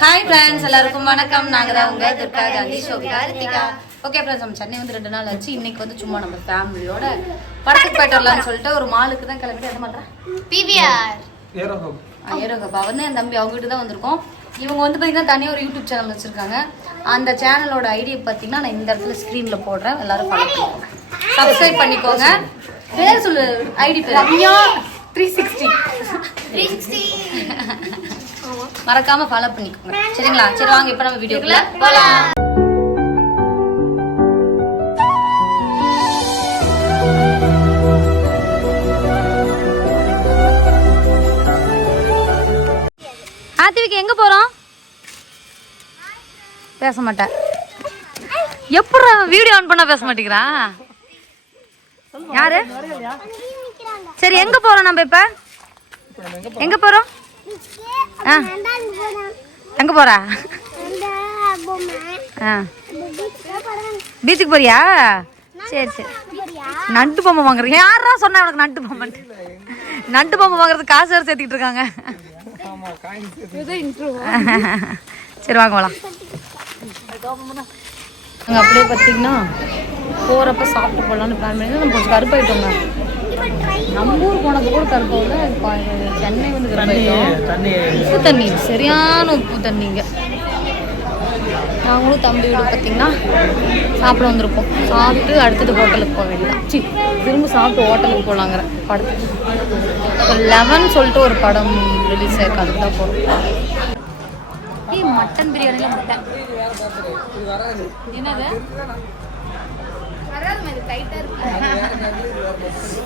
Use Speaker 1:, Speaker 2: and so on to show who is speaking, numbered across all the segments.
Speaker 1: Hi friends எல்லாருக்கும் வணக்கம். நாங்க தான் உங்க துர்கா காந்தி ஷோபிகா ரித்திகா. ஓகே ஃப்ரெண்ட்ஸ் நம்ம சென்னை வந்து ரெண்டு நாள் ஆச்சு. இன்னைக்கு வந்து சும்மா நம்ம ஃபேமிலியோட படத்துக்கு போயிட்டு வரலாம்னு சொல்லிட்டு ஒரு மாலுக்கு தான் கிளம்பிட்டு என்ன பண்றேன்
Speaker 2: பிவிஆர்
Speaker 1: ஏரோகப்பா வந்து என் தம்பி அவங்க வீட்டு தான் வந்திருக்கோம். இவங்க வந்து பார்த்தீங்கன்னா தனியாக ஒரு யூடியூப் சேனல் வச்சிருக்காங்க. அந்த சேனலோட ஐடியை பார்த்தீங்கன்னா நான் இந்த இடத்துல ஸ்க்ரீனில் போடுறேன். எல்லாரும் ஃபாலோ பண்ணிக்கோங்க சப்ஸ்கிரைப் பண்ணிக்கோங்க. பேர் சொல்லு ஐடி பேர். Ramya. Three sixty
Speaker 2: three sixty
Speaker 1: மறக்காம ஃபாலோ பண்ணிக்கோங்க. சரிங்களா? சரி வாங்க இப்போ நம்ம வீடியோக்குள்ள போகலாம் ஆத்திவிக்கு எங்க போறோம்? பேச மாட்டேன். எப்படி வீடியோ ஆன் பண்ணா பேச மாட்டேங்கிறான் யாரு? சரி எங்க போறோம் நம்ம இப்ப? எங்க போறோம்? ஆ. எங்க போற? ஆ. பீச்சுக்கு போறியா? சரி சரி. நண்டு பொம்மை வாங்குறீங்க யாரா சொன்னா உனக்கு நண்டு பொம்மை? நண்டு பொம்மை வாங்குறதுக்கு காசு வேறு சேர்த்துக்கிட்டு இருக்காங்க. சரி வாங்க போகலாம் அங்கே அப்படியே பார்த்தீங்கன்னா போகிறப்ப சாப்பிட்டு போகலான்னு பிளான் பண்ணி நம்ம கொஞ்சம் கருப்பாயிட்டோங்க. நம்ம ஊர் போனது கூட கருப்பாவில் சென்னை வந்து கருப்பாயிட்டோம் உப்பு தண்ணி. சரியான உப்பு தண்ணிங்க நாங்களும் தம்பி வீடு பார்த்தீங்கன்னா சாப்பிட வந்திருக்கோம். சாப்பிட்டு அடுத்தது ஹோட்டலுக்கு போக வேண்டியதான் சி திரும்ப சாப்பிட்டு ஹோட்டலுக்கு போகலாங்கிற படத்துக்கு. லெவன் சொல்லிட்டு ஒரு படம் ரிலீஸ் ஆயிருக்கு. அதுக்கு தான் போகிறோம் ஏய் மட்டன் பிரியாணியில் மட்டன் என்னது?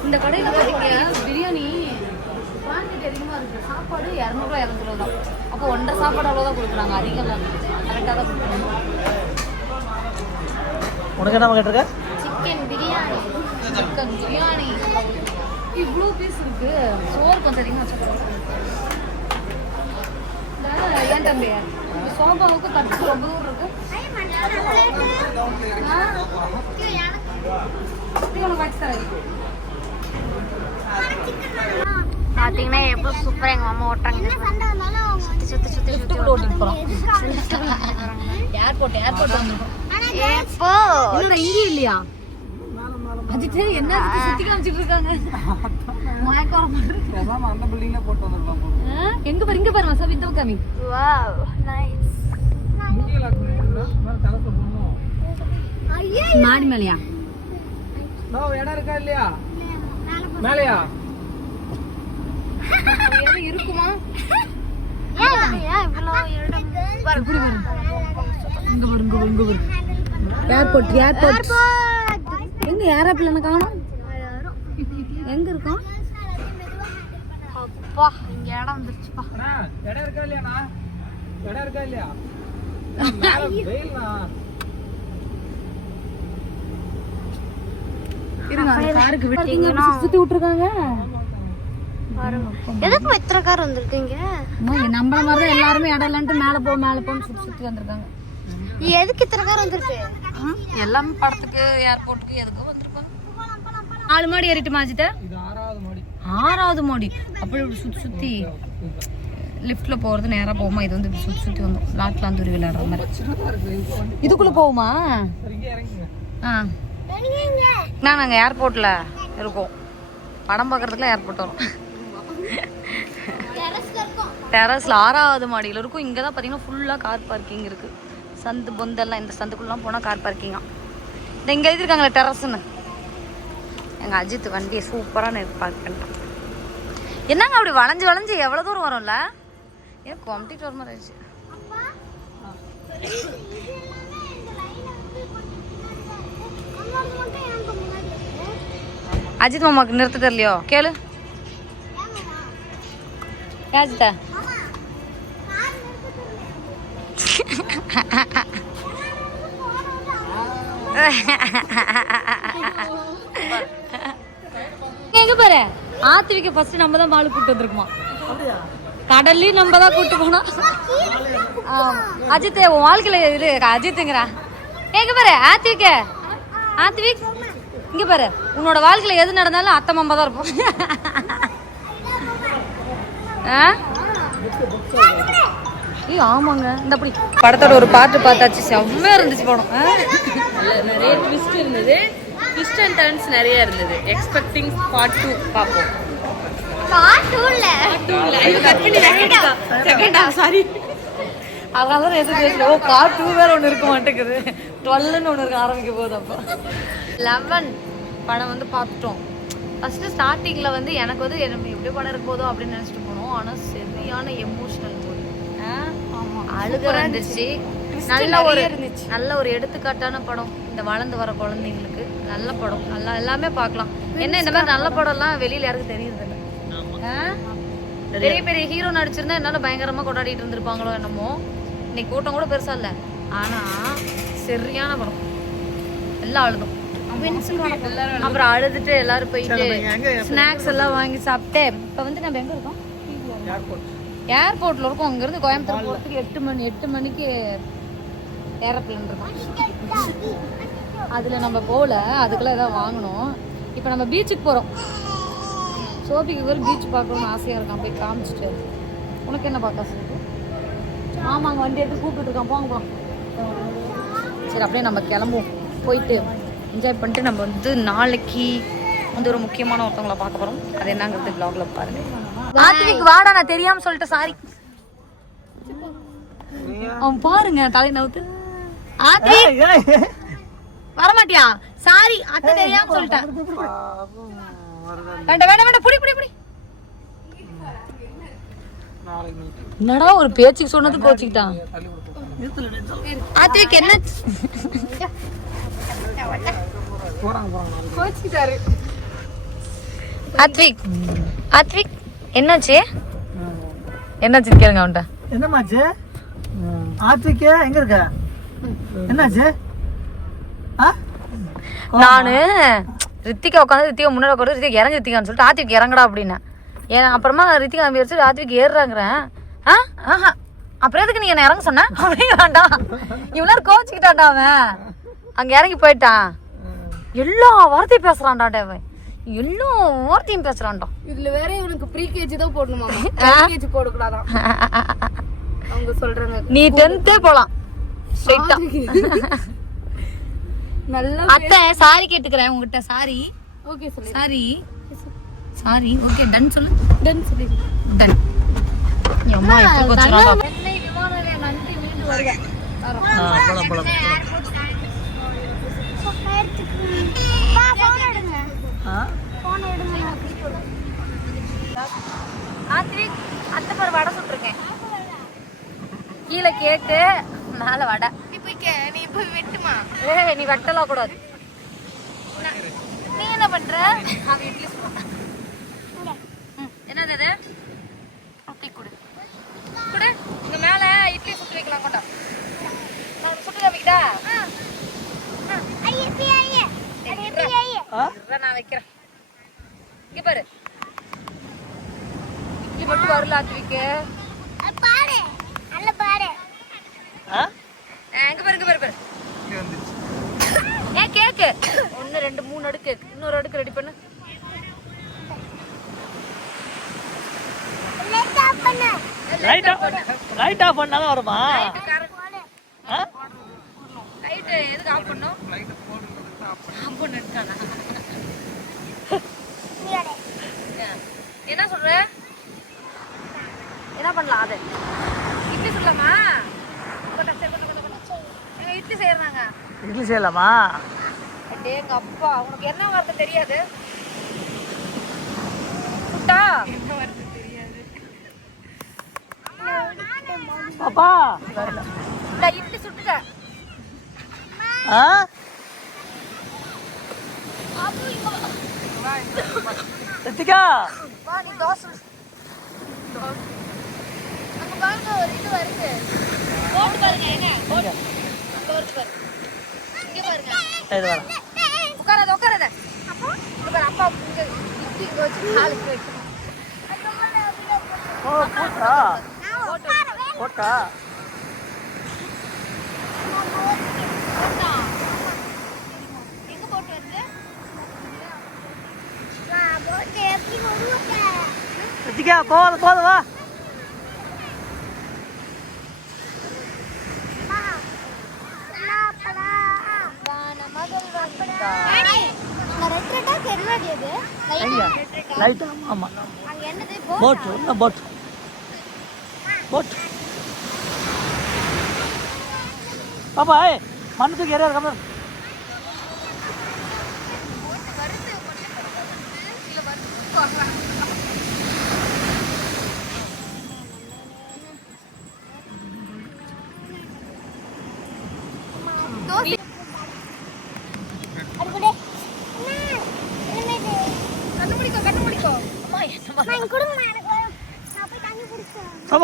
Speaker 1: இந்த கடையில் பார்த்தீங்கன்னா பிரியாணி குவான்டிட்டி அதிகமாக இருக்குது சாப்பாடு இரநூறுவா இரநூறுவா தான். அப்போ ஒன்றரை சாப்பாடு அவ்வளோதான் கொடுக்குறாங்க அதிகம் தான். கரெக்டாக தான் கொடுக்குறாங்க.
Speaker 3: உனக்கு என்ன கேட்டிருக்க
Speaker 2: சிக்கன் பிரியாணி.
Speaker 1: சிக்கன் பிரியாணி. இவ்வளோ பீஸ் இருக்கு. சோறு கொஞ்சம் அதிகமாக வச்சுக்கிறோம் ஏன் தம்பி? சோபாவுக்கு கட்டுக்கு ரொம்ப தூரம் இருக்கு.
Speaker 2: பாத்தீங்கன்னா எப்போ சூப்பரா எங்க மாமா ஓட்டுறாங்க? சுத்தி சுத்தி சுத்தி சுத்தி
Speaker 1: ஓட்டிட்டு போகிறோம் ஏர்போர்ட் ஏர்போர்ட் வந்திருக்கோம்
Speaker 2: எப்போ
Speaker 1: இன்னொரு இங்கேயும் இல்லையா? அஜித் என்ன சுத்தி காமிச்சிட்டு இருக்காங்க? மயக்கம்.
Speaker 3: அந்த பில்டிங்ல போட்டு
Speaker 1: ஆ? எங்க பாரு இங்க பாரு மசா இந்த காமி.
Speaker 2: வாவ் நைஸ்
Speaker 1: மாடி மேலையா?
Speaker 3: இடம் இருக்கா இல்லையா? மேலையா?
Speaker 1: இருக்குமா? ஏர்போர்ட் ஏர்போர்ட் எங்க ஏரோப்ளேன் காணோம்? எங்க இருக்கோம்?
Speaker 2: அப்பா இங்க இடம் வந்துருச்சுப்பா.
Speaker 3: அண்ணா, இடம் இருக்கா இல்லையாண்ணா? இடம் இருக்கா இல்லையா?
Speaker 1: சுத்தி விட்டுருக்காங்க.
Speaker 2: எதுக்கு இத்தனை கார் வந்திருக்கீங்க?
Speaker 1: நம்மள மாதிரி எல்லாருமே இடம் இல்லைன்ட்டு மேல போ மேல போன்னு சுத்தி சுத்தி வந்திருக்காங்க.
Speaker 2: எதுக்கு இத்தனை கார் வந்திருக்கு?
Speaker 1: எல்லாமே படத்துக்கு ஏர்போர்ட்டுக்கு எதுக்கும் வந்திருப்பாங்க நாலு மாடி ஏறிட்டு மாஜிட்ட
Speaker 3: இது ஆறாவது மாடி.
Speaker 1: ஆறாவது மாடி. அப்படி சுத்தி சுத்தி. லிஃப்ட்ல போறது நேரா போகுமா? இது வந்து சுற்றி சுத்தி சுத்தி வந்தோம் லாட்லாம் துருவி விளையாடுற மாதிரி. இதுக்குள்ள போகுமா? ஆ. நான் நாங்கள் ஏர்போர்ட்ல இருக்கோம். படம் பார்க்கறதுக்குலாம் ஏர்போர்ட் வரும். டெரஸ்ல ஆறாவது மாடியில் இருக்கும். இங்கே தான் பார்த்தீங்கன்னா ஃபுல்லாக கார் பார்க்கிங் இருக்கு. சந்து பொந்தெல்லாம் இந்த சந்துக்குள்ளலாம் போனால் கார் பார்க்கிங்கா இந்த இங்கே எழுதிருக்காங்களே டெரஸ்ன்னு எங்கள் அஜித் வண்டியை சூப்பராக பார்க் பண்ணிட்டான் என்னங்க அப்படி வளைஞ்சு வளைஞ்சு எவ்வளோ தூரம் வரும்ல? ஏன் கொம்பிட்டு வர மாதிரி ஆயிடுச்சு? அஜித் மாமாக்கு நிறுத்த தெரியலையோ? கேளு. அஜித்தா? எங்க பாரு ஆத்துவிக்க ஃபர்ஸ்ட் நம்ம தான் மாலு கூட்டு வந்திருக்குமா. கடல்லையும் நம்ம தான் கூட்டு போனோம் அஜித் உன் வாழ்க்கையில இது அஜித்துங்கிறா? எங்க பாரு ஆத்விக்க. ஆத்விக் இங்க பாரு. உன்னோட வாழ்க்கையில எது நடந்தாலும் அத்தை மாமா தான் இருப்போம். ஏய் ஆமாங்க. இந்த அப்படி படத்தோட ஒரு பாட்டு பார்த்தாச்சு. செம்மையா இருந்துச்சு படம்.
Speaker 4: நிறைய ட்விஸ்ட் இருந்தது. ட்விஸ்ட் அண்ட் டர்ன்ஸ் நிறைய இருந்தது. எக்ஸ்பெக்டிங் பார்ட் டூ பார்ப்போம்.
Speaker 2: காட்டூன்ல
Speaker 4: செகண்டா சாரி
Speaker 1: அதனால தான் எதுவும் பேசல ஓ பார்ட் டூ வேற ஒன்று இருக்க மாட்டேங்குது. டுவெல்னு ஒன்று இருக்க ஆரம்பிக்க போகுது அப்போ. படம் வந்து பார்த்துட்டோம். ஃபர்ஸ்ட் ஸ்டார்டிங்ல வந்து எனக்கு வந்து எப்படி படம் இருக்க அப்படின்னு நினைச்சிட்டு போனோம். ஆனா சரியான எமோஷனல் மூவி அழுக வந்துச்சு. நல்ல ஒரு நல்ல ஒரு எடுத்துக்காட்டான படம். இந்த வளர்ந்து வர குழந்தைங்களுக்கு. நல்ல படம். நல்லா எல்லாமே பார்க்கலாம். என்ன இந்த மாதிரி நல்ல படம்லாம் வெளியில யாருக்கும் தெரியுது பெரிய பெரிய ஹீரோ நடிச்சிருந்தா என்னால பயங்கரமா கொண்டாடிட்டு இருந்திருப்பாங்களோ என்னமோ. இன்னைக்கு கூட்டம் கூட பெருசா இல்ல. ஆனா சரியான படம். எல்லாம் அழுதும். அப்புறம் அழுதுட்டு எல்லாரும் போயிட்டு ஸ்நாக்ஸ் எல்லாம் வாங்கி சாப்பிட்டு இப்ப வந்து நம்ம எங்க இருக்கோம்? ஏர்போர்ட்ல இருக்கோம். அங்க இருந்து கோயம்புத்தூர் போறதுக்கு எட்டு மணி எட்டு மணிக்கு ஏரோப்ளேன் இருக்கும். அதுல நம்ம போகல. அதுக்குள்ள ஏதாவது வாங்கணும். இப்போ நம்ம பீச்சுக்கு போறோம். சோபிக்கு ஒரு பீச் பார்க்கணும்னு ஆசையா இருக்கான். போய் காமிச்சிட்டு. உனக்கு என்ன பார்க்க ஆசை இருக்கு? ஆமாங்க வண்டி எடுத்து கூப்பிட்டு இருக்கான். போங்க சரி அப்படியே நம்ம கிளம்புவோம். போயிட்டு என்ஜாய் பண்ணிட்டு நம்ம வந்து நாளைக்கு வந்து ஒரு முக்கியமான ஒருத்தவங்கள பார்க்க போறோம். அது என்னங்கிறது vlogல பாருங்க. ஆத்விக் வாடா நான் தெரியாம சொல்லிட்டேன். சாரி அவன் பாருங்க தலை நவுத்து. ஆத்விக்! வரமாட்டியா? சாரி அத்தை தெரியாம சொல்லிட்டேன். வேண்டாம் வேண்டாம் வேண்டாம். புடி புடி புடி. என்னடா ஒரு பேச்சுக்கு சொன்னது கோச்சிக்கிட்டான். ஆத்விக் என்ன? ஆத்விக் ஆத்விக் என்னாச்சு? என்னாச்சு கேளுங்க அவன்கிட்ட.
Speaker 3: என்னமாச்சு ஆத்விக்கு எங்க இருக்க? என்னாச்சு? ஆ?
Speaker 1: நானு ரித்திகா உட்காந்து ரித்திகா முன்னாடி உட்காந்து ரித்திகா இறங்கு ரித்திகான்னு சொல்லிட்டு ஆத்விக் இறங்கடா அப்படின்னேன் ஏன் அப்புறமா ரித்திகா வச்சு ஆத்விக் ஏறுறாங்கிறேன். ஆ? ஆஹா. அப்புறம் எதுக்கு நீ என்ன இறங்க சொன்ன? அப்படிங்கிறான்டா. இவ்வளோ கோச்சிக்கிட்டான்டா அவன். அங்க இறங்கி போயிட்டான். எல்லா வார்த்தையும் பேசுறான்டா அவன். எல்லா வார்த்தையும் பேசுறான்டா.
Speaker 4: இதுல வேற இவனுக்கு ப்ரீ கேஜி தான் போடணுமா? கேஜி போடக்கூடாதான். அவங்க சொல்றாங்க
Speaker 1: நீ டென்த்தே போலாம். ஸ்ட்ரைட்டா
Speaker 4: நல்லா
Speaker 1: அத்தை சாரி கேட்டுக்கிறேன் உங்ககிட்ட சாரி.
Speaker 4: ஓகே சொல்லி.
Speaker 1: சாரி. சாரி ஓகே டன் சொல்லு.
Speaker 4: டன் சொல்லி.
Speaker 1: டன் அம்மா எப்படி கோச்சுறாங்க ஆத்விக் அத்தை பேர் வடை சுட்டிருக்கேன். கீழே கேக்கு மேல வடை.
Speaker 4: நீ போய் கே நீ போய் வெட்டுமா?
Speaker 1: ஏய் நீ வெட்டலாம் கூடாது நீ என்ன பண்ற? அவன் இட்லி என்னது அது? ரொட்டி கொடு. கொடு. இங்க மேல இட்லி சுட்டு வைக்கலாம் கொண்டா. நான் சுட்டு காமிக்கிட்டா? நான் வைக்கிறேன். இங்க பாரு. இட்லி மட்டும் வரல ஆத்துவிக்கு எங்க பாரு இங்க பாரு பாரு ஏன் கேக்கு ஒன்னு ரெண்டு மூணு அடுக்கு. இன்னொரு அடுக்கு ரெடி பண்ணு.
Speaker 3: லைட் ஆஃப் லைட் ஆஃப் பண்ணாலும் வருமா?
Speaker 1: லைட் எதுக்கு ஆஃப் பண்ணோம் ஆஃப் பண்ணிட்டானா என்ன சொல்ற? என்ன பண்ணலாம் அது? இட்லி சொல்லலாமா? இட்லி செய்யறாங்க.
Speaker 3: இட்லி செய்யலாமா?
Speaker 1: அடே எங்க அப்பா உனக்கு என்ன வார்த்தை தெரியாது? சுட்டா
Speaker 3: பாப்பா.
Speaker 1: இல்ல இட்லி சுட்டுட்டேன்
Speaker 3: ஆ? ரித்திகா.
Speaker 1: வா நீ தோசை அங்க பாருங்க ஒரு இது வருது. போட்டு பாருங்க ஏங்க போட்டு இங்க பாருங்க.
Speaker 3: இது வரேன்
Speaker 1: உட்காராத உட்காராத அப்பா வைக்கும்
Speaker 3: ஓ போட்டா வா
Speaker 5: லைட் ஆமாம் போட்டு? என்ன போட்டு போட்டு பாப்பா ஏ மண்ணு தூக்கி எறியா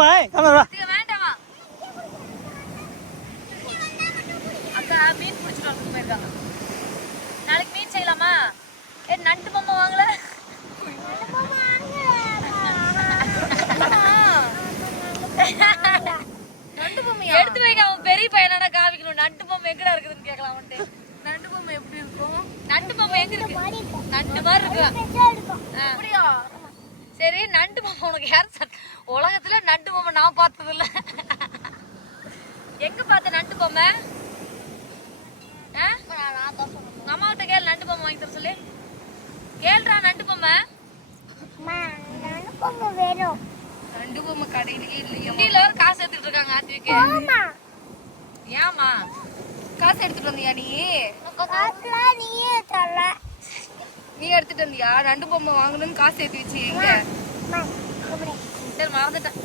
Speaker 5: பாப்பா ஏய் காம வா
Speaker 1: வேண்டாமா அக்கா மீன் பிடிச்சிட்டு வந்து போயிருக்காங்க நாளைக்கு மீன் செய்யலாமா ஏ நண்டு பொம்மை வாங்கல நண்டு பொம்மை எடுத்து வைங்க அவன் பெரிய பையனான காமிக்கணும் நண்டு பொம்மை எங்கடா இருக்குதுன்னு கேட்கலாம் அவன்ட்டு நண்டு பொம்மை எப்படி இருக்கும் நண்டு பொம்மை எங்க இருக்கு நண்டு மாதிரி இருக்கு அப்படியா சரி நண்டு பொம்மை உனக்கு யார் சார் உலகத்துல நண்டு பொம்மை நான் பார்த்தது இல்ல எங்க பார்த்த நண்டு பொம்மை? அம்மாகிட்ட கேள் நண்டு பொம்மை வாங்கி தர சொல்லி. கேள்றா நண்டு பொம்மை. நண்டு பொம்மை கடையிலேயே இல்லையா. வர காசு எடுத்துட்டு இருக்காங்க ஆர்த்திக்கு ஏமா காசு எடுத்துட்டு வந்தியா நீ? நீ எடுத்துட்டு வந்தியா? நண்டு பொம்மை வாங்கணும்னு காசு எடுத்து வச்சு எங்க சரி மறந்துட்டேன்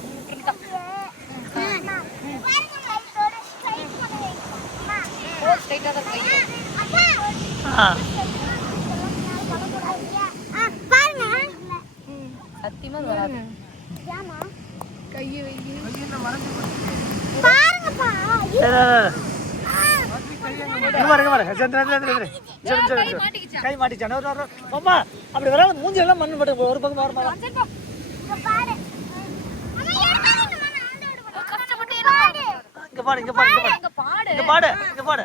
Speaker 1: சத்தியமா வராது
Speaker 5: கை மாட்டிச்சான் ஒரு அம்மா அப்படி வராது மூஞ்சி எல்லாம் மண் பட்டு ஒரு பக்கம் வரமா இங்க பாடு இங்க பாடு இங்க
Speaker 1: அங்க பாடு.
Speaker 5: இங்க பாடு இங்க பாடு.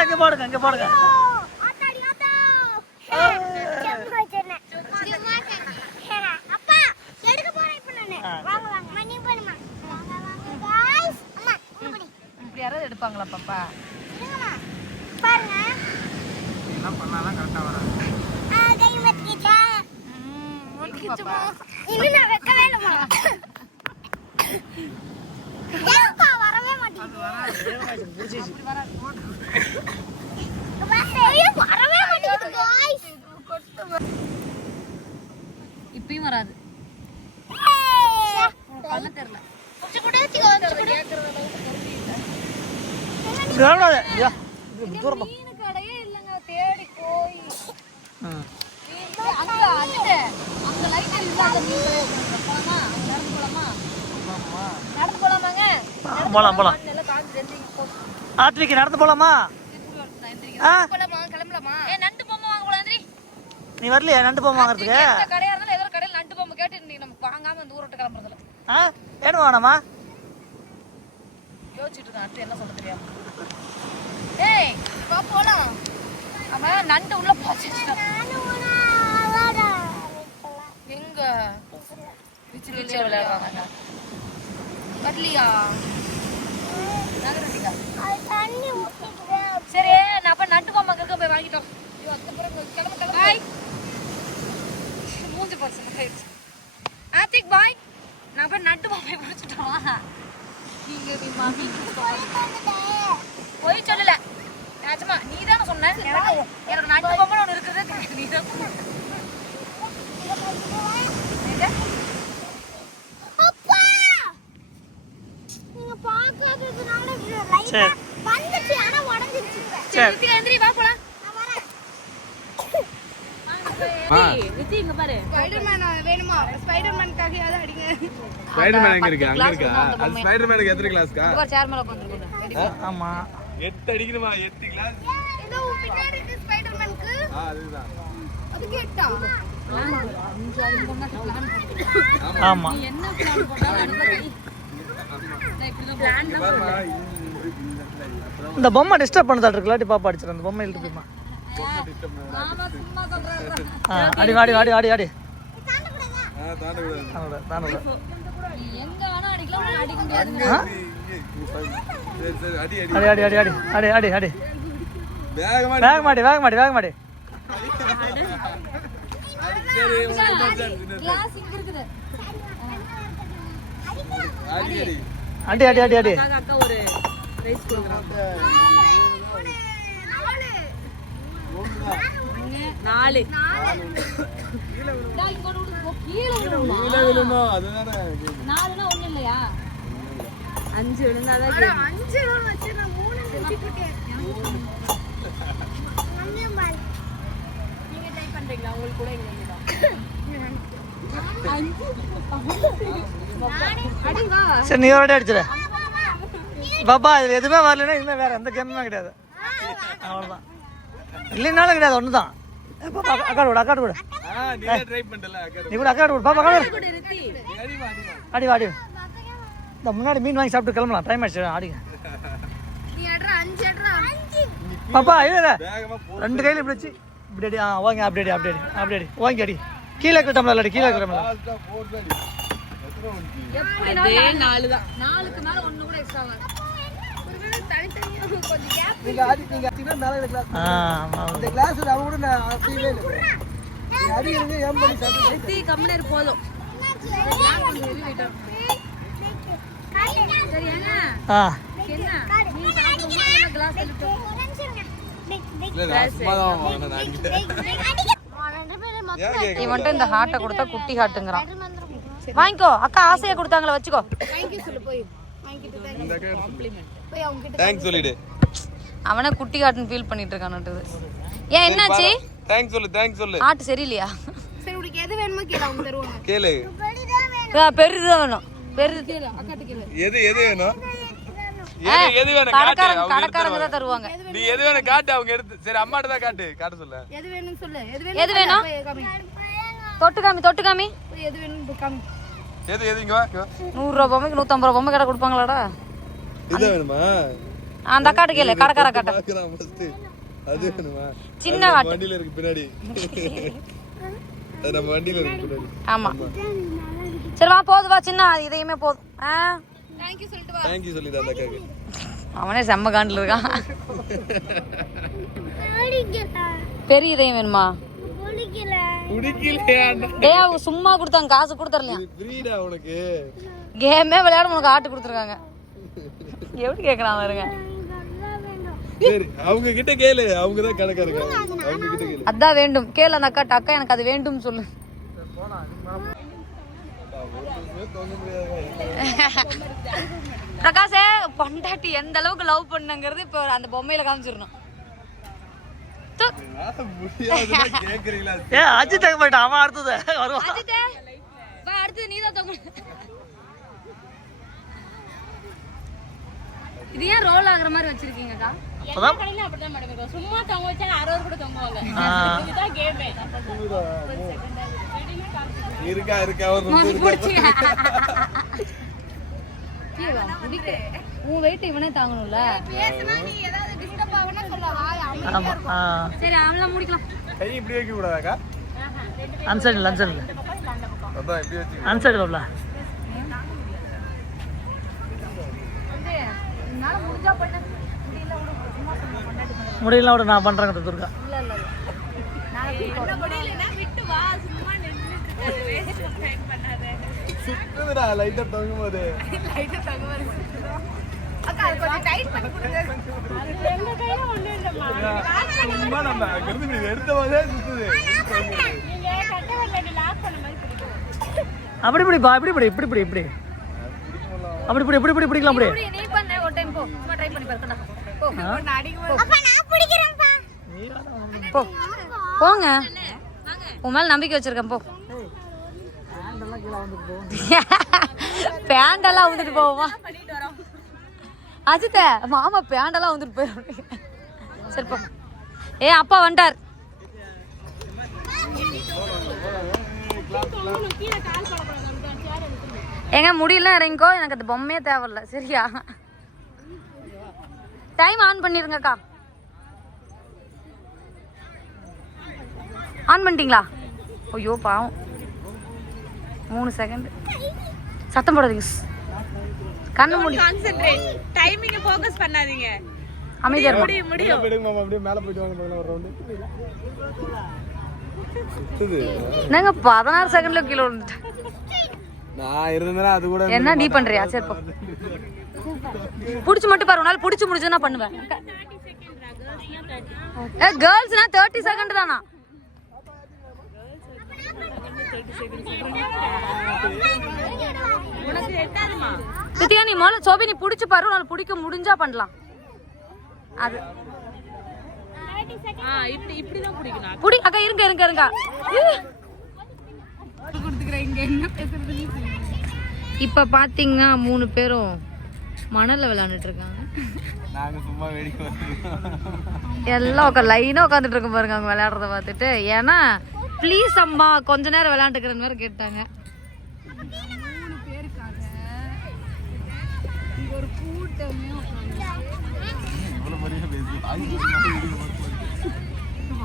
Speaker 5: இங்க பாடுங்க இங்க பாடுங்க.
Speaker 2: இங்க
Speaker 1: யாராவது எடுப்பாங்களா பாப்பா?
Speaker 2: பாருங்க.
Speaker 3: என்ன பண்ணாதான் கரெக்டா வராது
Speaker 2: இன்னும் நான் வைக்கவே இல்லைம்மா ஏன்ப்பா வரவே மாட்டேங்குது ஐயோ, வரவே மாட்டேங்குது guys.
Speaker 1: இப்பயும் வராது
Speaker 2: ஏய்.
Speaker 1: பண்ண தெரியல
Speaker 2: கொஞ்சம் கூட வச்சுக்கோ, கொஞ்சம் கூட.
Speaker 5: இப்படி வரக்கூடாது ஐயா இது தூரமா
Speaker 1: மீனு கடையே இல்லைங்க தேடி போய்
Speaker 5: ம்.
Speaker 1: அங்க அங்கிட்ட அங்க லைட் இல்லாத மீன் கடை இருக்கு. போலாமா நடந்து போலாமா நடந்து போலாமாங்க
Speaker 5: ஆ, போலாம் போலாம்
Speaker 1: எல்லாம் காஞ்சி ரெண்டு இப்போ
Speaker 5: ஆத்விக்கு நடந்து போலாமா? ஆ?
Speaker 1: போலாமா? கிளம்பலாமா? ஏ நண்டு பொம்மை வாங்க போலாம்.
Speaker 5: நீ வரலையா? நண்டு பொம்மை வாங்குறதுக்கு?
Speaker 1: கடையா இருந்தாலும் ஏதோ கடையில் நண்டு பொம்மை கேட்டு நீ நமக்கு வாங்காம இந்த ஊரை விட்டு கிளம்புறதுல.
Speaker 5: ஆ? வேணும் வேணாமா?
Speaker 1: யோசிச்சுட்டு இருக்கேன் அடுத்து என்ன சொல்ல தெரியாம. ஏய் வா போலாம். அவன் நண்டு உள்ள போச்சுட்டான். எங்க? விச்சு விளையாடுறாங்க. வரலையா? நகரட்டிக்கா. சரி நான் அப்ப நண்டு பொம்மை இருக்க போய் வாங்கிட்டோம். ஐயோ பிறகு கிளம்பு கிளம்பு மூஞ்சி பர்சன் ஆயிடுச்சு ஆத்திக் பாய் நான் போய் நண்டு பொம்மை பிடிச்சிட்டோம் நீங்க நீ மாமி போய் சொல்லல. நிஜமா நீ தானே சொன்ன எனக்கு எனக்கு நண்டு பொம்மை ஒன்று இருக்குது நீ தான்
Speaker 2: அப்பா! நீங்க பார்க்காததுனால இப்படி light ஆ
Speaker 5: சரி.
Speaker 2: வந்துச்சு, ஆனா உடைஞ்சிருச்சு.
Speaker 5: சரி.
Speaker 1: வித்தி எந்திரி வா போலாம்.
Speaker 2: நான் வரேன்.
Speaker 4: வித்தி இங்க பாரு.
Speaker 3: ஸ்பைடர்மேன் எங்க இருக்கு? அங்க இருக்கா? அது ஸ்பைடர்மேனுக்கு எத்தனை கிளாஸ்க்கா
Speaker 1: ஒரு சேர் மேல உட்காந்துருக்கோம்
Speaker 5: ஆமா.
Speaker 3: எட்டு அடிக்கணுமா? எட்டு கிளாஸ்
Speaker 2: இதோ உன் பின்னாடி இருக்கு ஸ்பைடர்மேனுக்கு.
Speaker 3: ஆ அதுதான்.
Speaker 2: அதுக்கு எட்டா?
Speaker 5: ஆமா.
Speaker 1: என்ன பிளான்
Speaker 3: இந்த
Speaker 5: பொம்மை டிஸ்டர்ப் பண்ணதாட்டு இருக்குல்லாட்டி பாப்பா அடிச்சிடும் அந்த பொம்மை இழுத்து போய்மா அடி வாடி வாடி வாடி ஆடி
Speaker 3: அடி, அடி.
Speaker 5: அடி அடி அடி அடி அடி வேக மாடி வேக மாடி வேக மாடி அடி அடி அடி அடி
Speaker 4: ரைஸ் கொடுக்குறாங்க நாலு. அஞ்சு விழுந்தாதான்.
Speaker 2: அஞ்சு மூணு
Speaker 4: நீங்க ட்ரை பண்றீங்களா? உங்களுக்கு கூட
Speaker 5: சரி நீ அடிச்சிட. பாப்பா இதுல எதுவுமே வரலன்னா இனிமே வேற எந்த கேமுமே கிடையாது. அவ்வளவுதான். இல்லைனாலும் கிடையாது ஒன்று தான் பாப்பா அக்கா விட அக்கா விட. நீ கூட அக்கா விட பாப்பா அக்கா விடு. அடி வா, அடி வா. இந்த முன்னாடி மீன் வாங்கி சாப்பிட்டு கிளம்பலாம் டைம் ஆயிடுச்சு ஆடிங்க.
Speaker 2: நீ அட்ரா அஞ்சு அட்ரா. அஞ்சு
Speaker 5: பாப்பா இல்ல ரெண்டு கையில இப்படி வச்சு இப்படி அடி ஆ வாங்க அப்படி அடி அப்படி அடி அப்படி அடி. வாங்கி அடி. கீழே இருக்கிற டம்ளர் அடி கீழே இருக்கிற டம்ளர்
Speaker 4: நாலு. தான்
Speaker 1: நாலுக்கு மேல ஒண்ணு கூட எக்ஸ்ட்ரா வரும்
Speaker 2: தனித்தனியா கொஞ்சம் கேப்
Speaker 3: நீங்க ஆடி நீங்க அடிச்சீங்கன்னா மேல இந்த கிளாஸ். இந்த அவ கூட நான் அசையவே இல்லை நீ அடி இருந்து ஏன் பண்ணி சாப்பிட்டு
Speaker 4: டீ கம்முனர் போதும்.
Speaker 1: சரி என்ன?
Speaker 5: ஆ.
Speaker 1: என்ன நீ சாப்பிடுமா இல்ல கிளாஸ் இவன்ட்ட இந்த ஹார்ட்டை கொடுத்தா குட்டி ஹார்ட்டுங்கிறான் வாங்கிக்கோ அக்கா ஆசையா கொடுத்தாங்களே வச்சுக்கோ.
Speaker 6: தேங்க்ஸ் சொல்லிடு.
Speaker 1: அவனே குட்டி ஹார்ட்னு ஃபீல் பண்ணிட்டு இருக்கான்ட்டு ஏன் என்னாச்சு?
Speaker 6: தேங்க்ஸ் சொல்லு தேங்க்ஸ் சொல்லு.
Speaker 1: ஹார்ட் சரியில்லையா?
Speaker 2: சரி உனக்கு எது வேணுமோ கேளு அவங்க தருவாங்க
Speaker 6: கேளு.
Speaker 1: ஆ, பெருதுதான் வேணும். பெருது
Speaker 6: எது எது வேணும்? எது எது வேணும் காட்டு
Speaker 1: கடைக்காரங்க
Speaker 6: அவங்க
Speaker 1: தான் தருவாங்க.
Speaker 6: நீ எது வேணும் காட்டு அவங்க எடுத்து சரி அம்மாட்ட தான் காட்டு. காட்ட சொல்ல.
Speaker 2: எது வேணும்னு சொல்லு. எது
Speaker 1: எது வேணும்?
Speaker 2: காமி
Speaker 1: தொட்டு காமி தொட்டு காமி.
Speaker 2: எது வேணும் காமி.
Speaker 6: எது எது இங்க வா இங்க வா.
Speaker 1: நூறு ரூபா பொம்மைக்கு நூத்தம்பது ரூபா பொம்மை கடை கொடுப்பாங்களாடா?
Speaker 6: இது வேணுமா?
Speaker 1: அந்த அக்காட்ட கேளு கடைக்கார அக்காட்ட
Speaker 6: அது வேணுமா?
Speaker 1: சின்ன
Speaker 6: வண்டியில இருக்கு பின்னாடி. அது நம்ம வண்டியில இருக்கு பின்னாடி.
Speaker 1: ஆமா. சரி வா போது வா சின்ன இதையுமே போதும். ஆ?
Speaker 6: தேங்க்யூ சொல்லிடு அந்த அக்காக்கு.
Speaker 1: அவனே செம்ம காண்டில் இருக்கான். பெரிய இதயம் வேணுமா? டேய் அவங்க சும்மா கொடுத்தாங்க காசு
Speaker 6: உனக்கு?
Speaker 1: கேமே விளையாட உனக்கு ஆட்டு கொடுத்துருக்காங்க. எப்படி கேட்குறான் இருங்க
Speaker 6: சரி அவங்க கிட்ட கேளு. அவங்க தான் கடைக்காரங்க அவங்க கிட்ட கேளு.
Speaker 1: அதான் வேண்டும். கேளு அந்த அக்காட்ட. அக்கா எனக்கு அது வேண்டும் சொல்லு. பிரகாஷே பொண்டாட்டி எந்த அளவுக்கு லவ் பண்ணுங்கிறது இப்போ அந்த பொம்மையில காமிச்சிடணும்.
Speaker 5: அஜித் அவன் அடுத்தது. வருவான்.
Speaker 1: அஜித்தே, வா அடுத்து நீதான் தொங்க இது ஏன் ரோல் ஆகுற மாதிரி வச்சிருக்கீங்கக்கா?
Speaker 5: அப்பதான்
Speaker 4: கடையில அப்படிதான் மேடம் இருக்கும். சும்மா தொங்க வச்சா அறுபது கூட தொங்குவாங்க.
Speaker 5: ஆ.
Speaker 4: இதுதான் கேமே
Speaker 6: இருக்கா இருக்கா ஒரு
Speaker 1: உன் வெயிட் இவனே தாங்கணும்ல?
Speaker 2: பேசுனா நீ ஏதாவது டிஸ்டர்ப் ஆகுனா சொல்லவா
Speaker 5: ஆமா ஆ
Speaker 1: சரி அவன்லாம் முடிக்கலாம்.
Speaker 6: கை இப்படி வைக்க கூடாதாக்கா?
Speaker 5: அன்சைடில் அன்சைடில்
Speaker 6: அதான் இப்படி வச்சு
Speaker 5: அன்சைடில் உள்ள
Speaker 1: என்னால முடிஞ்சா பண்ண முடியல விடு.
Speaker 5: நான் பண்ணுறேன் துர்கா.
Speaker 1: இல்ல இல்ல இல்ல.
Speaker 4: முடியலன்னா விட்டு வா சும்மா நின்றுட்டு பண்ணாத.
Speaker 6: சுத்துதுடா லைட்டா தொங்கும் போது
Speaker 2: அக்கா அது கொஞ்சம் டைட் பண்ணி கொடுங்க.
Speaker 4: எங்க கையில ஒண்ணு இல்லம்மா.
Speaker 6: சும்மா நம்ம அங்கிருந்து இப்படி எடுத்த போதே சுத்துது.
Speaker 4: நீங்க கட்ட வரல லாக் பண்ண மாதிரி பிடிக்கும்.
Speaker 5: அப்படி பிடிப்பா இப்படி பிடி இப்படி பிடி இப்படி. அப்படி பிடி இப்படி பிடி பிடிக்கலாம் அப்படி
Speaker 1: இப்படி நீ பண்ண ஒரு டைம் போ சும்மா ட்ரை பண்ணி பாருடா போ
Speaker 2: அப்பா நான் பிடிக்கிறேன்ப்பா.
Speaker 1: போ. போங்க. உன் மேல நம்பிக்கை வச்சிருக்கேன் போ. பேண்டெல்லாம் வந்துட்டு போவோமா அஜித்த மாமா பேண்டெல்லாம் வந்துட்டு போயிடும் சரி போ. ஏ அப்பா வந்துட்டார். ஏங்க முடியல இறங்கிக்கோ எனக்கு அந்த பொம்மையே தேவையில்ல சரியா? டைம் ஆன் பண்ணிருங்கக்கா ஆன் பண்ணிட்டீங்களா? ஐயோ பாவம். மூணு செகண்ட் சத்தம் போடாதீங்க. கண்ணு மூடி.
Speaker 4: கான்சென்ட்ரேட் டைமிங்க ஃபோக்கஸ் பண்ணாதீங்க.
Speaker 1: அமைதியா
Speaker 4: முடியும் முடியும்.
Speaker 6: போயிடுங்க மாமா. அப்படியே மேல போயிட்டு வாங்க பார்க்கலாம் ஒரு ரவுண்டு சுத்துது
Speaker 1: என்னங்க பதினாறு செகண்ட்ல கீழே விழுந்துட்டேன்.
Speaker 6: நான் இருந்தேன்னா அது கூட
Speaker 1: என்ன நீ பண்றியா? சரி போ. புடிச்சு மட்டும் பாரு உன்னால புடிச்சு முடிஞ்சதுன்னா பண்ணுவேன் ஏ கேர்ள்ஸ்னா தேர்ட்டி செகண்ட் தானா? பித்தியா நீ முதல்ல சோபி நீ புடிச்சு பாரு உன்னால பிடிக்க முடிஞ்சா பண்ணலாம். அது. புடி அக்கா இருங்க இருங்க இருங்க. இப்ப பாத்தீங்கன்னா மூணு பேரும் மணல்ல விளையாண்டுட்டு இருக்காங்க
Speaker 6: நாங்க சும்மா வேடிக்கை.
Speaker 1: எல்லாம் உட்கா லைனா உட்காந்துட்டு இருக்கும் பாருங்க அவங்க விளையாடுறத பார்த்துட்டு. ஏன்னா ப்ளீஸ் அம்மா கொஞ்ச நேரம் விளையாண்டுக்கிறேன்னு வேற கேட்டாங்க.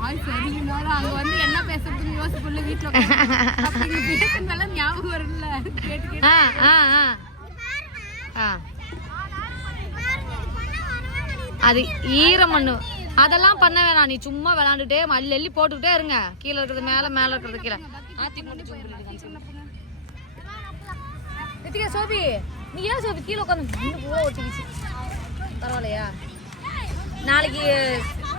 Speaker 4: அங்க வந்து என்ன பேசுறதுன்னு யோசிப்புள்ள வீட்டுல பேசுறதெல்லாம் ஞாபகம் வரும்ல? கேட்டு.
Speaker 1: ஆ ஆ ஆ. ஆ. அது ஈரமண்ணு அதெல்லாம் பண்ண வேணாம். நீ சும்மா விளாண்டுட்டே மல்லி அள்ளி போட்டுக்கிட்டே இருங்க. கீழே இருக்கிறது மேல மேல இருக்கிறது கீழே. சோபி நீ ஏன் சோபி கீழே உட்காந்து பரவாயில்லையா? நாளைக்கு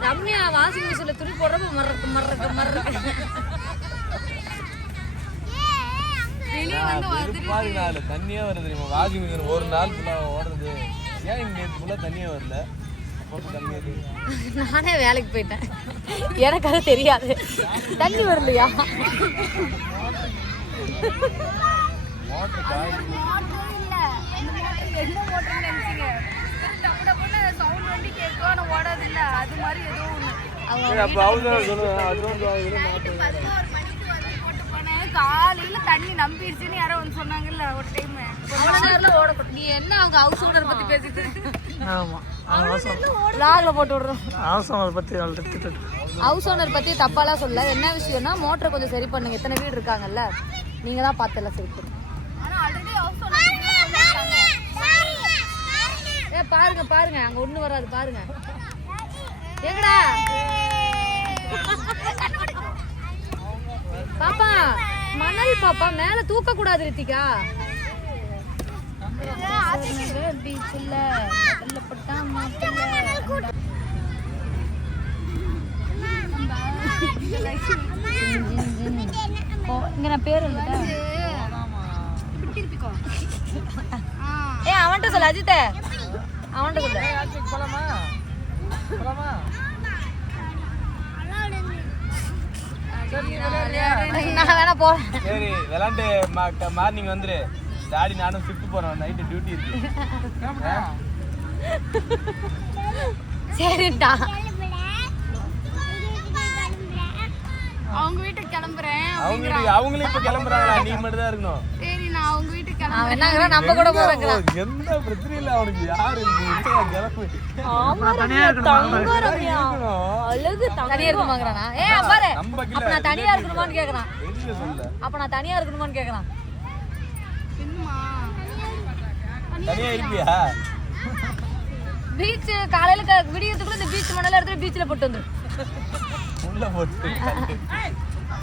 Speaker 1: ரம்யா வாஷிங் மிஷின்ல துணி போடுறப்ப மறக்கு மறக்கு மறக்கு
Speaker 6: தண்ணியே வருது ஒரு நாள் ஓடுறது. ஏன் இங்க நேற்று ஃபுல்லா தண்ணியே வரல.
Speaker 1: நானே வேலைக்கு போயிட்டேன். எனக்கு அது தெரியாது. தண்ணி வரலையா
Speaker 4: காலையில தண்ணி நம்பிடுச்சுன்னு யாரோ வந்து சொன்னாங்கல்ல ஒரு டைம்
Speaker 1: நீ என்ன அவங்க ஹவுஸ் ஓனர் பத்தி பேசிட்டு
Speaker 5: ஆமா.
Speaker 1: லாக்ல போட்டு விடுறோம்.
Speaker 5: பத்தி அவள்கிட்ட திட்டு
Speaker 1: ஹவுஸ் ஓனர் பத்தி தப்பாலாம் சொல்ல என்ன விஷயம்னா மோட்டரை கொஞ்சம் சரி பண்ணுங்க. எத்தனை வீடு இருக்காங்கல்ல? நீங்க தான் பார்த்து எல்லாம் சரி பண்ணுங்க. பாருங்க பாருங்க அங்க ஒண்ணு வராது பாருங்க. எங்கடா? பாப்பா மணல் பாப்பா மேல தூக்க கூடாது ரித்திகா. பீச்ல வெள்ளப்பட்டா மாப்பிள்ளை ஓ, இங்க நான் பேர் எழுதிட்டேன் ஏ அவன்கிட்ட சொல்ல அஜித்த. அவன்கிட்ட சொல்லு.
Speaker 5: போலாமா போலாமா
Speaker 1: நான் வேணா போறேன்
Speaker 6: சரி விளாண்டு மார்னிங் வந்துரு. டாடி நானும் ஷிஃப்ட் போறோம். நைட்டு டியூட்டி இருக்கு.
Speaker 1: சரிட்டா
Speaker 4: அவங்க வீட்டுக்கு கிளம்புறேன்
Speaker 6: அவங்க வீட்டுக்கு அவங்களும் இப்ப கிளம்புறாங்களா? நீ மட்டும் தான் இருக்கணும்.
Speaker 4: சரி நான் அவங்க வீட்டுக்கு
Speaker 1: அவன் என்னங்கிறான் நம்ம கூட போறேங்கிறான்
Speaker 6: ஓ, எந்த பிரச்சனையும் இல்ல அவனுக்கு. யாரு இருக்கு கிளம்பு?
Speaker 1: ஆமா
Speaker 5: தனியா இருக்கணும்?
Speaker 1: தங்கம் ரம்யா. அழகு தனியா இருக்குமாங்கறானா ஏ பாரு அப்ப நான் தனியா இருக்கணுமான்னு கேக்குறான். அப்ப நான் தனியா இருக்கணுமான்னு கேக்குறான்.
Speaker 6: தனியா இருப்பியா?
Speaker 1: பீச் காலையில விடியறதுக்குள்ள இந்த பீச் மணல எடுத்து பீச்ல போட்டு வந்துரு
Speaker 6: உள்ள போட்டு